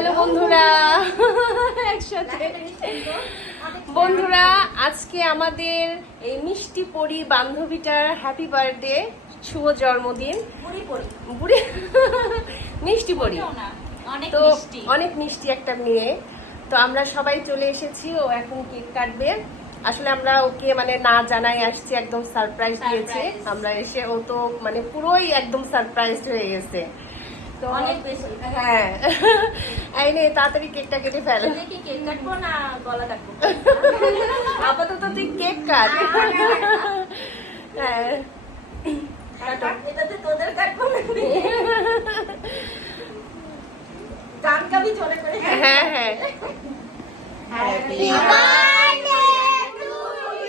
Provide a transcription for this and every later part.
Hello বন্ধুরা, একসাথে বন্ধুরা, আজকে আমাদের এই মিষ্টি পরি বান্ধবীটার হ্যাপি বার্থডে, শুভ জন্মদিন। বুড়ি মিষ্টি পরি তো অনেক মিষ্টি একটা মেয়ে। তো আমরা সবাই চলে এসেছি, ও এখন কেক কাটবে। আসলে আমরা ওকে মানে না জানাই আসছি, একদম সারপ্রাইজ দিয়েছে। আমরা এসে ও তো মানে পুরোই একদম সারপ্রাইজ হয়ে গেছে। তো অনেক বেশি। হ্যাঁ, এই নে তাড়াতাড়ি কেকটা কেটে ফেল। কি কেক কাটবো না গলা কাটবো? আপাতত তুই কেক কাট। হ্যাঁ, এটাতে তোদের কাটবো না, গান গাবি চলে করে। হ্যাঁ হ্যাঁ। Happy birthday to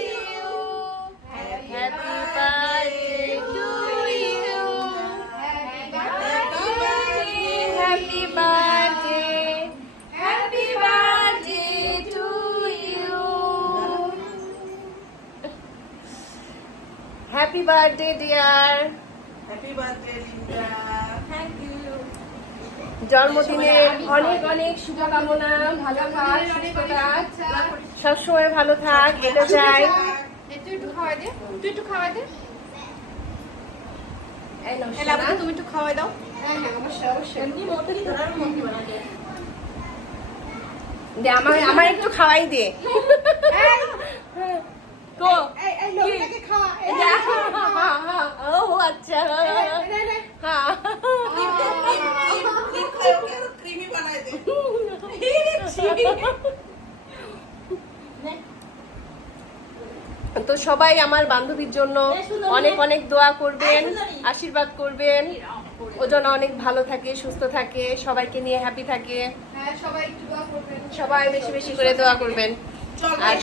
you. Happy birthday to you. Happy birthday. Happy birthday to you. Happy birthday dear. Happy birthday Linda. Thank you. জন্মদিনে অনেক অনেক শুভকামনা, ভালো থাক, সুস্থ থাক, সবসময় ভালো থাক, এটা চাই। একটু খাওয়াই দে, তুই একটু খাওয়াই দে। এই নাও এলা সোনা। তুমি একটু খাওয়াই দাও। হ্যাঁ হ্যাঁ, অবশ্যই অবশ্যই। এমনি মতই ধরার মতই বানাতে। দে আমার একটু খাওয়াই দে। তো এই এই লোকটাকে খাওয়া। এই ও আচ্ছা, হ্যাঁ। ক্রিমি বানাই দে। তো সবাই আমার বান্ধবীর জন্য অনেক অনেক দোয়া করবেন, আশীর্বাদ করবেন, ও যেন অনেক ভালো থাকে, সুস্থ থাকে, সবাইকে নিয়ে হ্যাপি থাকে। হ্যাঁ, সবাই একটু দোয়া করবেন। সবাই বেশি বেশি করে দোয়া করবেন। চল আর